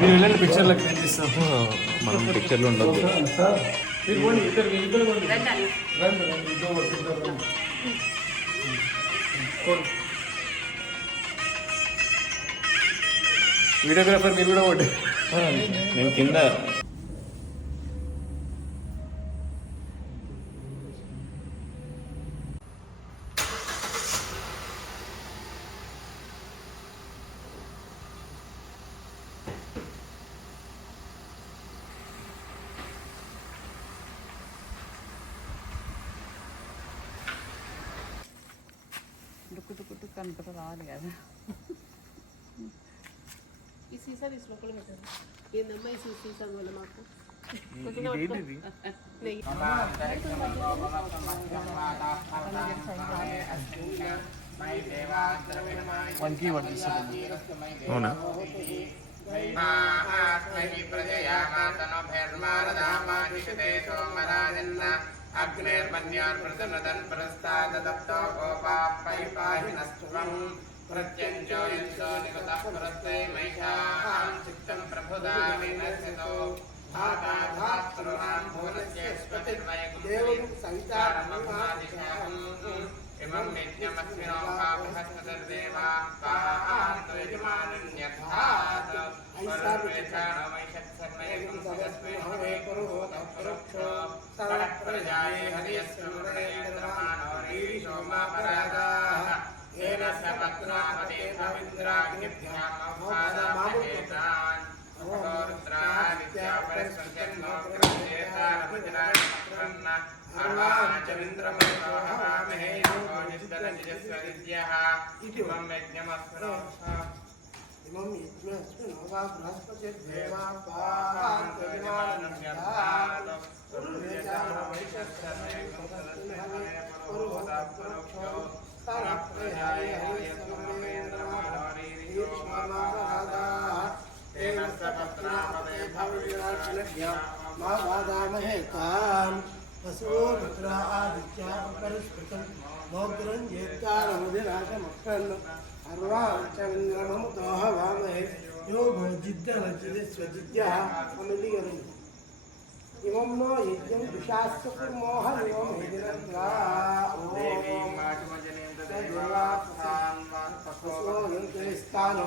మీరు వెళ్ళండి పిక్చర్లకు కనిపిస్తాం. మనం పిక్చర్లు ఉండదు. వీడియోగ్రాఫర్ మీరు కూడా ఒకటి. నేను కింద డుక్కు కనుక రావాలి కదా. ఈ సీసా తీసి లోపల పెట్టారు. ఏందమ్మా ఈ సీసా వల్ల మాకు అవునా? अग्निर्मन्यान् प्रस्तादत्तो गोपापै पाहि नस्त्वं प्रत्यञ्जोयन्तो निगतः पुरस्ते मैषां चित्तं प्रभुदामि नर्सितो धाताधातॄणां भुवनस्यस्पतिर्वयं सवितारमहादिशाहम् इमं यज्ञमस्मिनो पापहस्तदेवा पान्तु यजमानन्यथात् सर्वेषाणो मैषत्सर्वैकं सदस्मै हवे पुरोहतः पुरुक्षो प्रजाये हरियस्वरेन्द्रमानो रीरिषोमापरागाः येन स पत्नापते भविन्द्राग्निभ्यामपादमहेतान् रुद्रादित्यापरिस्पृशन्नो कृतेतारभजनान् अर्वाचरिन्द्रमयो हवामहे योनिष्ठनिजस्वदिद्यः इमं यज्ञमस्मरो इमं यज्ञमस्मिन् वा बृहस्पतिर्देवा पान्तु यजमानन्यथात् वसुरुद्रा आदित्या परिस्फुटं मौग्रं जेत्तारमुदिराजमक्षन् अर्वाचन्द्रममुतो हवामहे यो भोजिद्यनचिदिस्वजिद्यः अमिलिगरन् इमं नो यज्ञं दुशास्य कुर्मोह इमं हिदिरत्वा स्थानो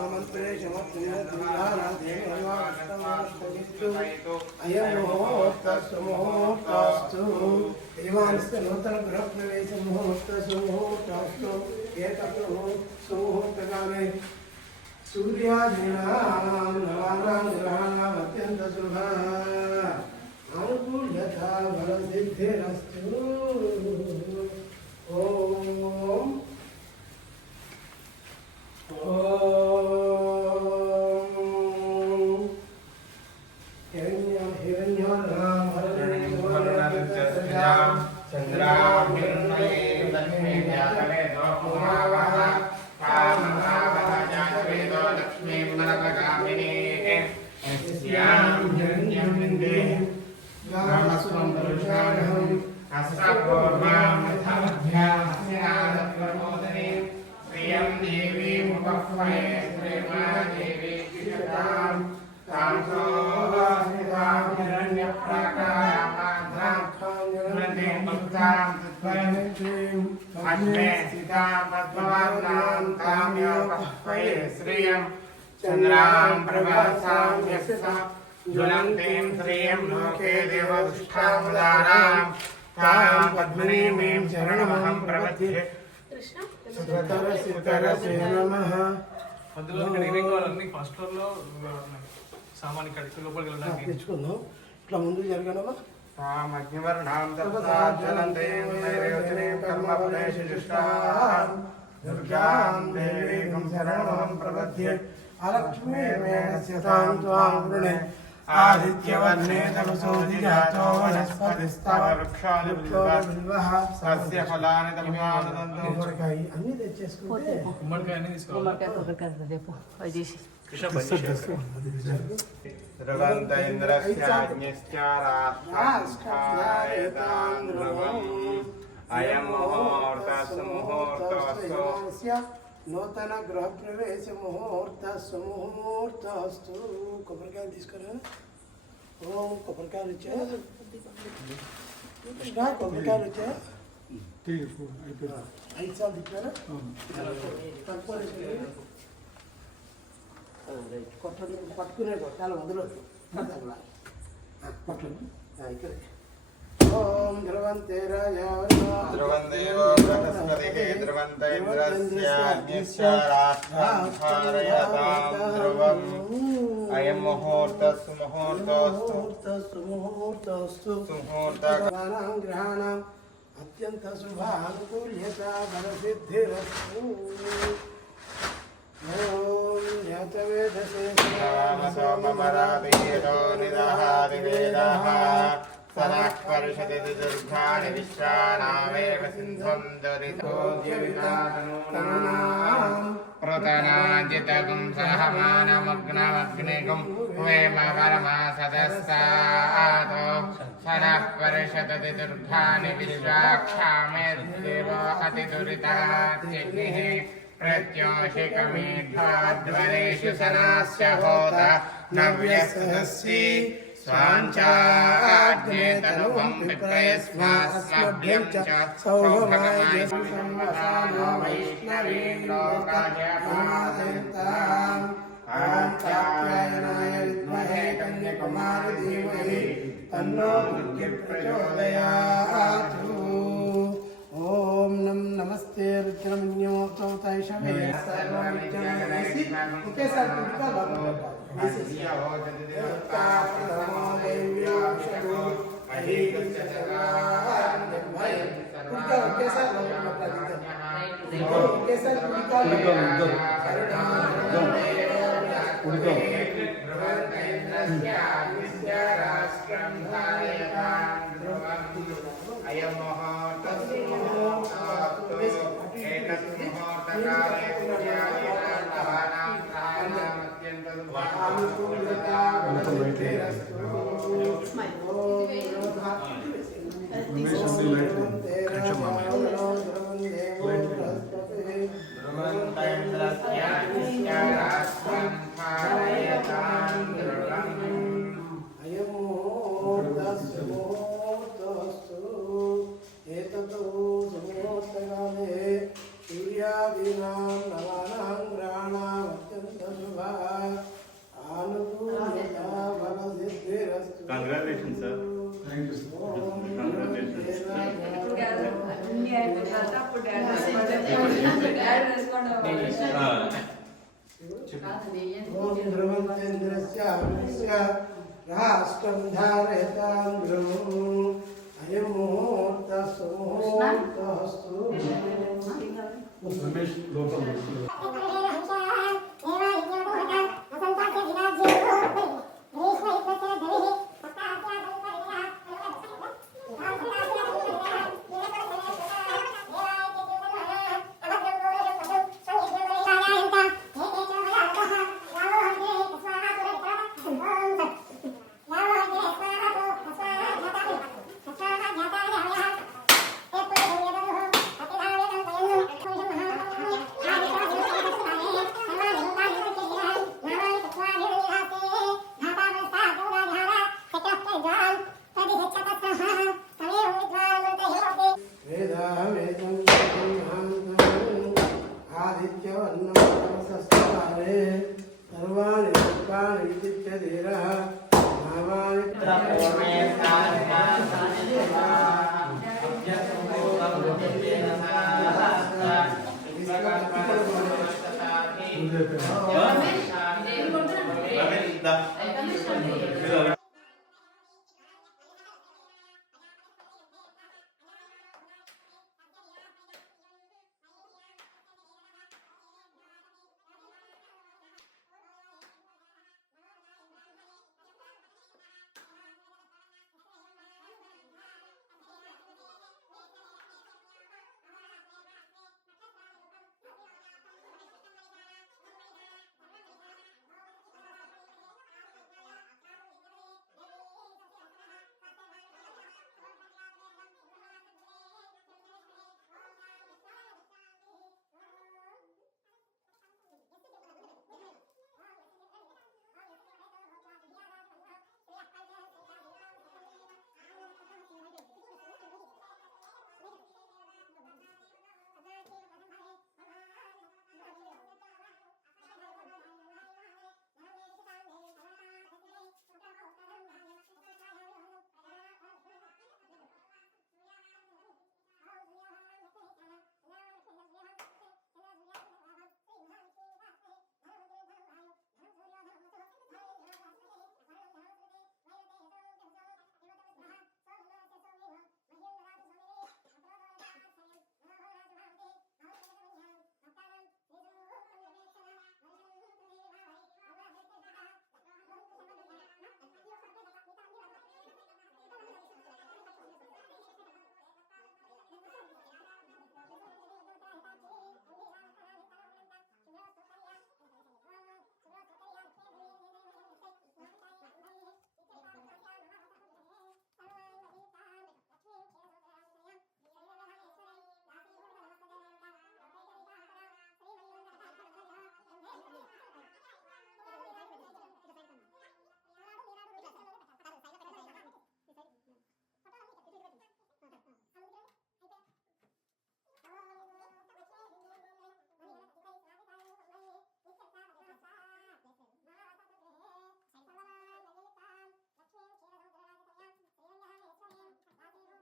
अयं मुहूर्तस्तु देवांस्य नूतनगृहप्रवेशमुहूर्तसुमुहूर्तस्तु एतत् सुमुहूर्तकाले सूर्यादीनां नवानां ग्रहाणाम् अत्यन्तशुभः अनुकूल्यता बलसिद्धिरस्तु। चंद्रां प्रभासां यस्सा ज्वलन्तीं श्रियं लोके देवदुष्टामुदारां तां पद्मिनीं शरणमहं प्रपद्ये కృష్ణ సుతరసితరసే నమః. మధ్యలో ఇక్కడ ఏమేం కావాలన్నీ ఫస్ట్ ఫ్లోర్ లో ఉన్నాయి. సామాన్య కడికి లోపలికి వెళ్ళడానికి తెచ్చుకుందాం. ఇట్లా ముందు జరగనమా అగ్నివర్ణాం తత్సాజ్వలంతేం నైవేద్యనేం కర్మఫలేషిష్టాం దుర్గాం దేవీం శరణం ప్రపద్యే అలక్ష్మీర్వేణస్యతాం త్వాం వృణే ఆదిత్యవర్ణే తమసో దిజాతో వనస్పతిస్తవ వృక్షాని బిల్వః సస్య ఫలాని తమయానందో కొబ్బరికాయ అన్ని తెచ్చేసుకుంటే గుమ్మడికాయ అన్ని తీసుకోవాలి. ధ్రువంత ఇంద్రస్యాజ్ఞశ్చ రాష్ట్రాయతాం ధ్రువం అయం ముహూర్తస్సు ముహూర్తస్సు నూతన గృహ ప్రవేశ ముహూర్తస్సు కొబ్బరికాయలు తీసుకురా. ఓం కొబ్బరికాయలు వచ్చా కృష్ణ, కొబ్బరికాయలు వచ్చా 5 సార్లు తిప్పారా కొట్టండి. పట్టుకునే కొట్టాలి మొదలు పట్టండి ఇక్కడ. ఓం ధ్రువంతే ధ్రువందేవో బృహస్పతిః ధ్రువంత ఇంద్రస్యాజ్ఞశ్చ రాష్ట్రాయతాం ధ్రువం అయం ముహూర్తస్సు ముహూర్తస్సు ముహూర్తస్తు సుముహూర్త గ్రహాణం అత్యంత శుభానుకూల్యత బలసిద్ధిరస్తు. ఓం జ్ఞాతవేదసే సోమవరాదీయో నిదహాదివేదః సనః పరిషదతి దుర్గాణి విశ్వానామేవ సింధుం దరితోద్యవితాతనూనాం ప్రతనాజితగుం సహమానమగ్నమగ్నిగుం వేమ పరమా సదస్సాతో సనః పరిషదతి దుర్గాణి విశ్వాక్షామేర్దేవో అతిదురితాత్యగ్నిః ప్రత్యోషికమీఢ్వాద్వరేషు సనాస్య హోత నవ్యస్తస్సి స్వాంచాజ్ఞేతనువం విప్రయస్మాస్మభ్యం చ సౌభగమాయ సంవసానో వైష్ణవీం లోకాయ పునాదయంతాం ఆచార్యాయనాయ విద్మహే కన్యకుమారి ధీమహి తన్నో దుర్గి ప్రచోదయాత్. ఓం నమస్తే రుద్రమన్యోతైషమే సర్వమిత్యమేసి ఒకేసారి అయం ముహూర్తస్సు ముహూర్తస్తు ఏకస్సు ముహూర్తకాలే పుణ్యాయానాం లవానాం సహాయామత్యంతం Congratulations, sir. Thank you, sir. రాష్ట్రం ధారయతాం అయం ముహూర్తస్సు ముహూర్తస్తు. రమేష్ లోపల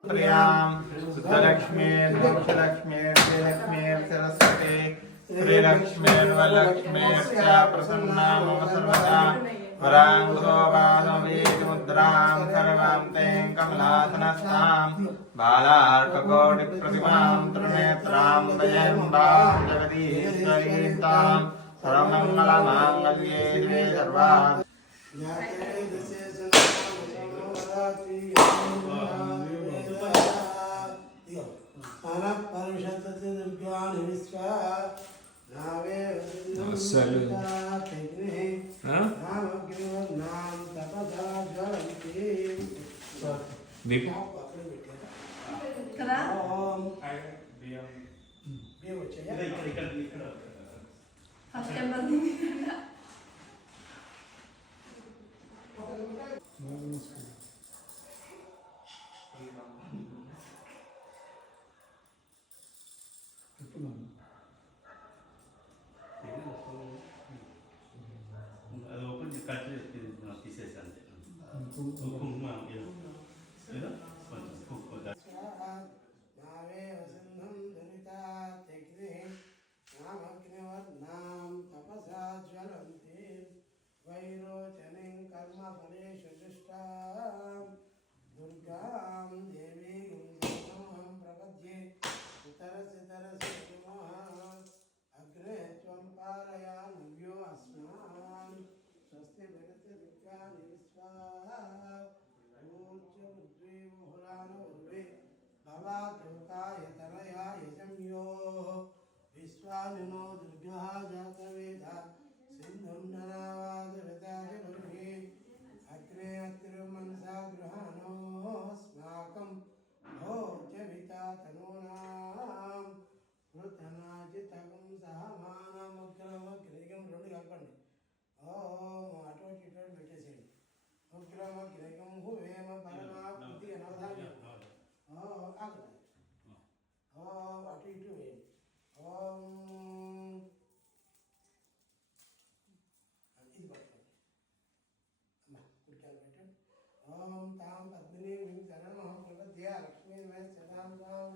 प्रियां शुद्धलक्ष्मीर् मोक्षलक्ष्मीर् श्रीलक्ष्मीर् सरस्वती श्रीलक्ष्मीर्वलक्ष्मीर्च प्रसन्ना मम सर्वदा वराङ्गो वासवीमुद्रां सर्वां तें कमलासनस्तां बालार्ककोटिप्रतिमां त्रिनेत्रां दयम्बां जगदीश्वरीतां सर्वमङ्गलमाङ्गल्ये शिवे सर्वात् అది ఓపెన్ కట్ తీసేసి అంతే కుంకుమ లేదా కొంచెం కుంకుమ వైరోచనిం కర్మ ఫలేషు దుష్టాం దుర్గాం దేవీం సోహం ప్రపద్యే ఉత్తరసి అగ్రే త్వం పారయామ్యో అస్మాన్ స్వస్తి భగతి దుర్గాని విశ్వాూర్జే భవాద్రుకాయ తనయాయ సంయో విశ్వానినో దుర్గా జాతవేద సింధుం నరావాదురదాయ దుర్గే అగ్రే అత్రిమనసా గృహాణోస్మాకం భోజ్యవితా తనూనాం వృతనాజితం సహమానముగ్రమగ్రేగం రెండు కలపండి అటు ఇటు పెట్టేసేయండి ఉగ్రమగ్రేగం హువేమ పరమా బుద్ధి అనవధాన్యం ఆగు అటు ఇటు వేయండి ఓం ఇది పట్టుకోండి అమ్మా కుడికాలు పెట్టండి ఓం తాం పద్మినీం శరణమహం ప్రపద్య లక్ష్మీర్మే సదాం తాం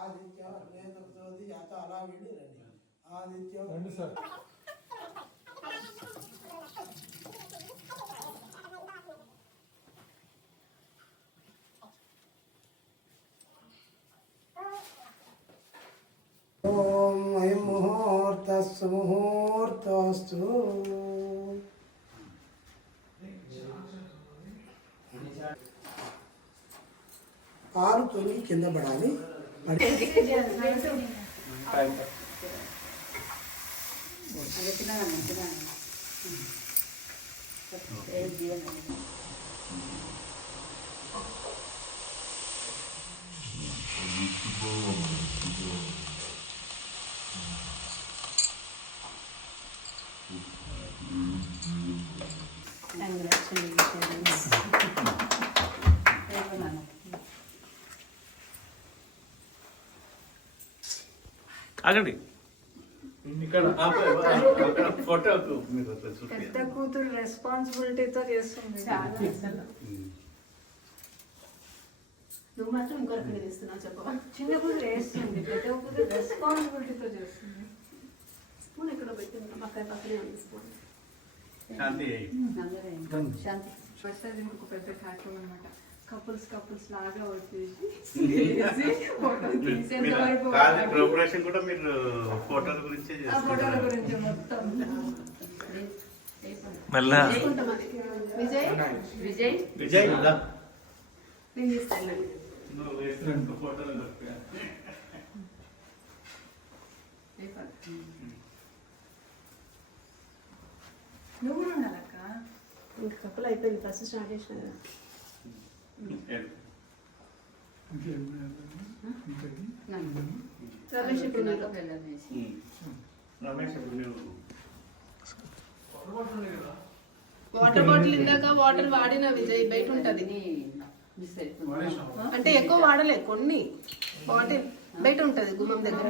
ఆదిత్య అగ్నే తప్తోది జాత అలా వెళ్ళి రండి ఆదిత్య రండి సార్ ఓం అయం ముహూర్తస్సు ముహూర్తస్తు ఆరు తొమ్మిది కింద పడాలి ఆగండి ఫోటోకు మీరు పెద్ద కూతురు రెస్పాన్సిబిలిటీతో చేస్తుంది. నువ్వు మాత్రం ఇంకొక దగ్గర ఇస్తున్నావు చెప్పవా? చిన్న కూతురు వేస్తుంది, పెద్ద కూతురు రెస్పాన్సిబిలిటీతో చేస్తుంది. స్పూన్ ఎక్కడ పెట్టింది? పక్కనే ఉంది స్పూన్. శాంతి శాంతి ఫస్ట్ ఇంకొక పెద్ద కార్యక్రమం అనమాట. కపుల్స్ లాగా వచ్చేసి ప్రిపరేషన్ కూడా మీరు ఫోటోల గురించే ఆ ఫోటోల గురించి మొత్తం మళ్ళా విజయ్ విజయ్ విజయ్ నేను తీస్తాను. ఫోటోలు నువ్వు కూడా ఉండాలక్క. ఇంకా కప్పులు అయిపోయింది, ఫస్ట్ స్టార్ట్ చేసిన కదా. రమేష్ ఇప్పుడు రమేష్ వాటర్ బాటిల్ ఇందాక వాటర్ వాడిన విజయ్ బయట ఉంటది. అంటే ఎక్కువ వాడలే, కొన్ని బాటిల్ బయట ఉంటది గుమ్మం దగ్గర.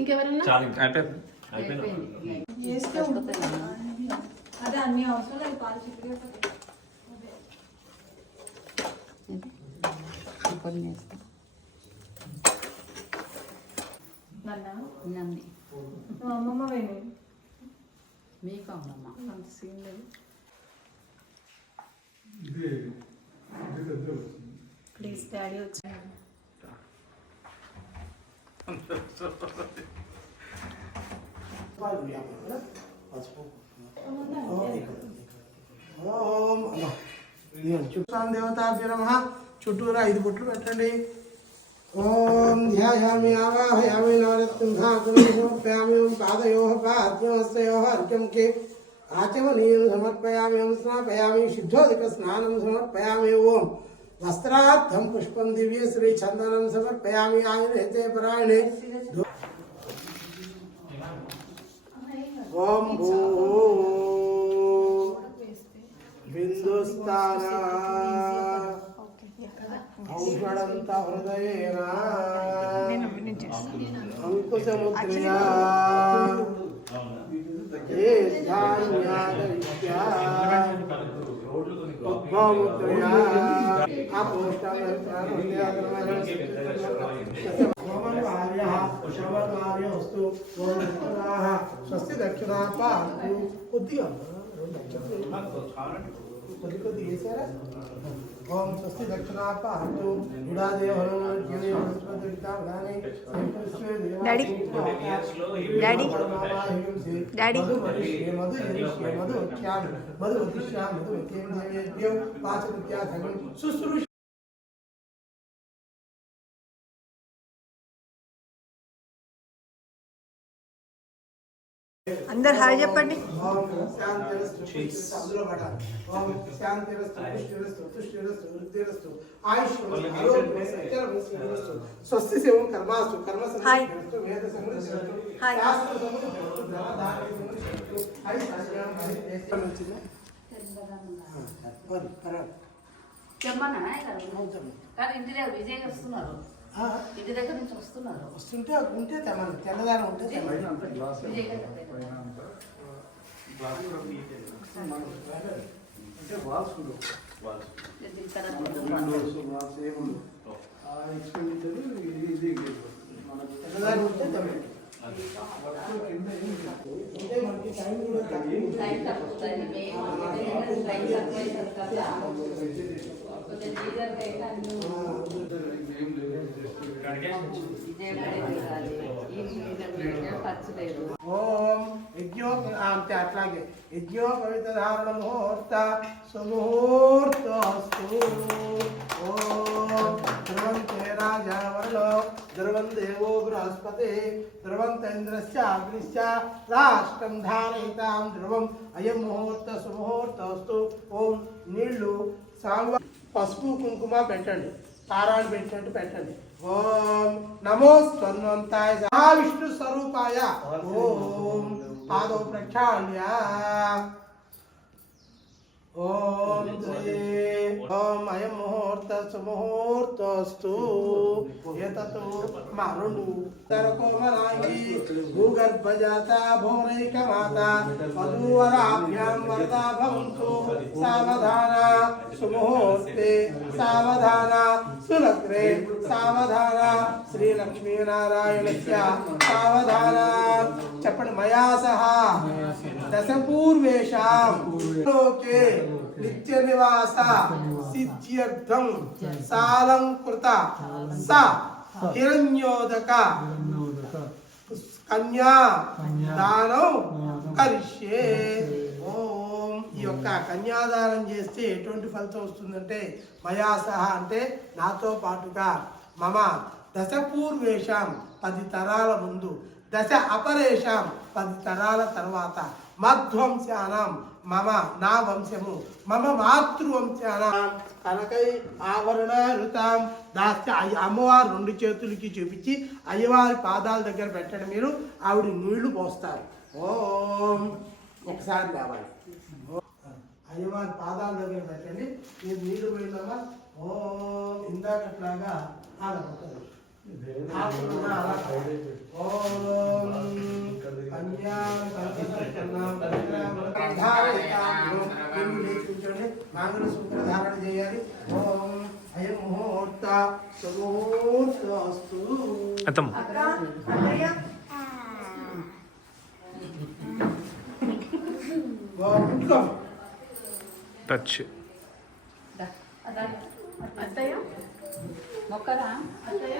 ఇంకెవరన్నా అయిపోయింది. అదే అన్ని అవసరం లేదు పాలు చిక్కుడు కొన్ని వేస్తాం నన్ను అమ్మమ్మ వేణు మీకు అమ్మమ్మ అంత సీన్ లేదు ప్లీజ్ డాడీ వచ్చాను ఓం చుట్టాం దేవతాభ్య నమః. చుట్టూరా 5 బొట్లు పెట్టండి. ఓం ధ్యాయామి ఆవాహయామి నవరత్నం సమర్పయామి. ఓం పాదయోః పాద్యోస్తయోః అర్ఘ్యం కే ఆచమనీయం సమర్పయామి. ఓం స్నాపయామి శుద్ధోదక స్నానం సమర్పయామి. ఓం వస్త్రార్థం పుష్పం దివ్య శ్రీ చందనం సమర్పయామి. ఆయుర్హేతే పరాయణే ఓం భూ బిందుస్థాన ఔషధంత హృదయేన అంకుశముద్రయా ధాన్యాదవిద్యా ఉద్భవముద్రయా స్వస్తి దక్షిణా పాలు కొద్దిగా కొద్ది వేసారా. ఓం స్వస్తి దక్షిణా పాలు డాడీ డాడీ డాడీ శుశ్రూష అందరు హాయ్ చెప్పండి. స్వస్తి శివం కర్మాస్తు హాయ్ హాయ్ చెప్పమన్నా కానీ ఇంటి దగ్గర విజయ్ వస్తున్నారు, ఇంటి దగ్గర నుంచి వస్తున్నారు. వస్తుంటే ఉంటే తెమ్మని తెల్లదానం ఉంటే తెమ్మని విజయ్ గారు తెల్లదానం ఉంటే తెమ్మని అంటే మనకి టైం కూడా టైం తక్కువ ఖర్చు లేదు. ఓం యజ్ఞో అంతే అట్లాగే యజ్ఞోపవిత ధారణ ముహూర్త సుముహూర్తస్తు. ఓం ధ్రువంతే రాజా వరుణో ధ్రువం దేవో బృహస్పతి ధ్రువంత ఇంద్రస్య అగ్నిశ్చ రాష్ట్రం ధారయితాం ధ్రువం అయం ముహూర్త సుముహూర్తస్తు. ఓం నీళ్లు సాంగ పసుపు కుంకుమ పెట్టండి, తారాలు పెట్టినట్టు పెట్టండి. ఓం నమో స్వర్ణవంతాయ మహావిష్ణు స్వరూపాయ ఓం పాదో ప్రక్షాళ్య. ఓం ఓం అయం ముహూర్త సుముహూర్తస్తు. ఏతత్ మా రెండు కోమలాంగి భూగర్భజాత భువనైక మాత వధూవరాభ్యాం వరదా భవంతు. సావధాన సుముహూర్తే సావధాన సులగ్నే సావధాన శ్రీ లక్ష్మీనారాయణస్య సావధాన. చెప్పండి. మయా సహా దశపూర్వేషాం లోకే నిత్య నివాస సిద్ధ్యర్థం సాలంకృత స హిరణ్యోదక కన్యా దానం కరిష్యే. ఓం ఈ యొక్క కన్యాదానం చేస్తే ఎటువంటి ఫలితం వస్తుందంటే మయాసహ అంటే నాతో పాటుగా, మమ దశ పూర్వేషాం 10 తరాల ముందు, దశ అపరేషాం 10 తరాల తర్వాత, మధ్వంశానాం మమ నా వంశము, మమ మాతృవంశానాం కనకై ఆవరణారుతాం దాస్య. అమ్మవారు 2 చేతులకి చూపించి అయ్యవారి పాదాల దగ్గర పెట్టండి. మీరు ఆవిడ నీళ్లు పోస్తారు. ఓం ఒకసారి లేవాలి. అయ్యవారి పాదాల దగ్గర పెట్టండి. మీరు నీళ్లు పోయిందమ్మా. ఓం ఇందాకట్లాగా అలా ఓం కన్యా మాంగళ్య సూత్ర ధారణ చేయాలి. ఓం అయం ముహూర్త సుముహూర్తస్తు. అతం అక్క అన్నయ్య ఓం ఇంట్లో టచ్ అత్తయ్య మొక్కరా అత్తయ్య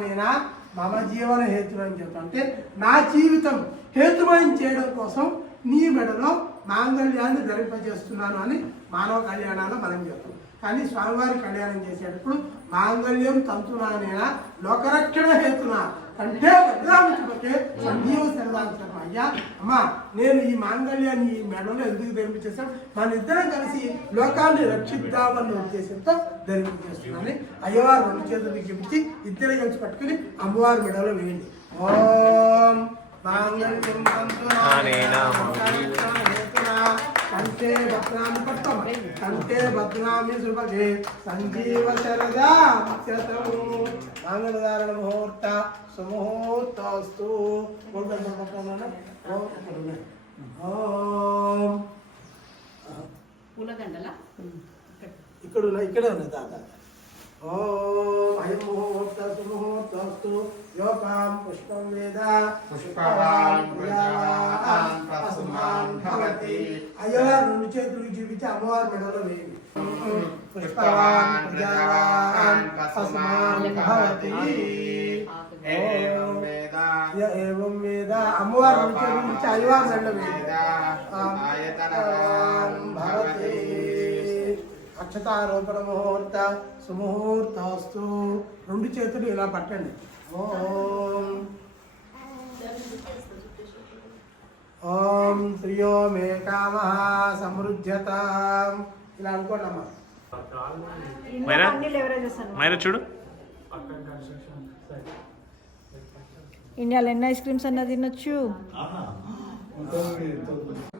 నేనా మమ జీవన హేతువు అని చెప్తా. అంటే నా జీవితం హేతుమయం చేయడం కోసం నీ మెడలో మాంగళ్యాన్ని ధరింపజేస్తున్నాను అని మానవ కళ్యాణాల్లో మనం చెప్తాం. కానీ స్వామివారి కళ్యాణం చేసేటప్పుడు మాంగళ్యం తంతునానేనా లోకరక్షణ హేతున కంటే బద్రామికే సంజీవ శరదాంశం. అయ్యా అమ్మా, నేను ఈ మాంగళ్యాన్ని ఈ మెడలో ఎందుకు ధరింపచేస్తాను? మన ఇద్దరం కలిసి లోకాన్ని రక్షిద్దామన్న ఉద్దేశంతో ధరింపజేస్తున్నాను. అయ్యవారు 2 చేతులు చూపించి ఇద్దరు కలిసి పట్టుకుని అమ్మవారి మెడలో వేయండి. ఓం మాంగళ్యం తంతునానేనా కంటే భద్రాన్ని పట్టం కంటే భద్రామి శుభగే సంజీవ శరదా మంగళధారణ ముహూర్త సుముహూర్తస్తు. ఓం పూలదండల ఇక్కడే ఉన్నది దాదా. ఓం అయం ముహూర్త సుముహూర్తస్తు. యోకాం పుష్పం వేద పుష్పవాన్ ప్రజావాన్ తస్మాన్ భవతి. అయ్యవారు 2 చేతులు చూపించి అమ్మవారి మెడలో వేయండి. పుష్పవాన్ ప్రజావాన్ తస్మాన్ భవతి. ఏవం వేద ఏవం వేద అమ్మవారు 2 చేతులు చూపించి అయ్యవారి మెడలో వేయండి. ఆయతనవాన్ భవతి. అక్షతారోపణ ముహూర్త సుముహూర్తస్తు. 2 చేతులు ఇలా పట్టండి. ఓం ఓం శ్రియో మే కామః సమృద్ధ్యతాం. ఇలా అనుకోండి అమ్మా. మైరా? అన్ని లెవరేజ్ చేస్తాను. మైరా చూడు. ఇండియాలో ఎన్ని ఐస్ క్రీమ్స్ అన్న తినొచ్చు.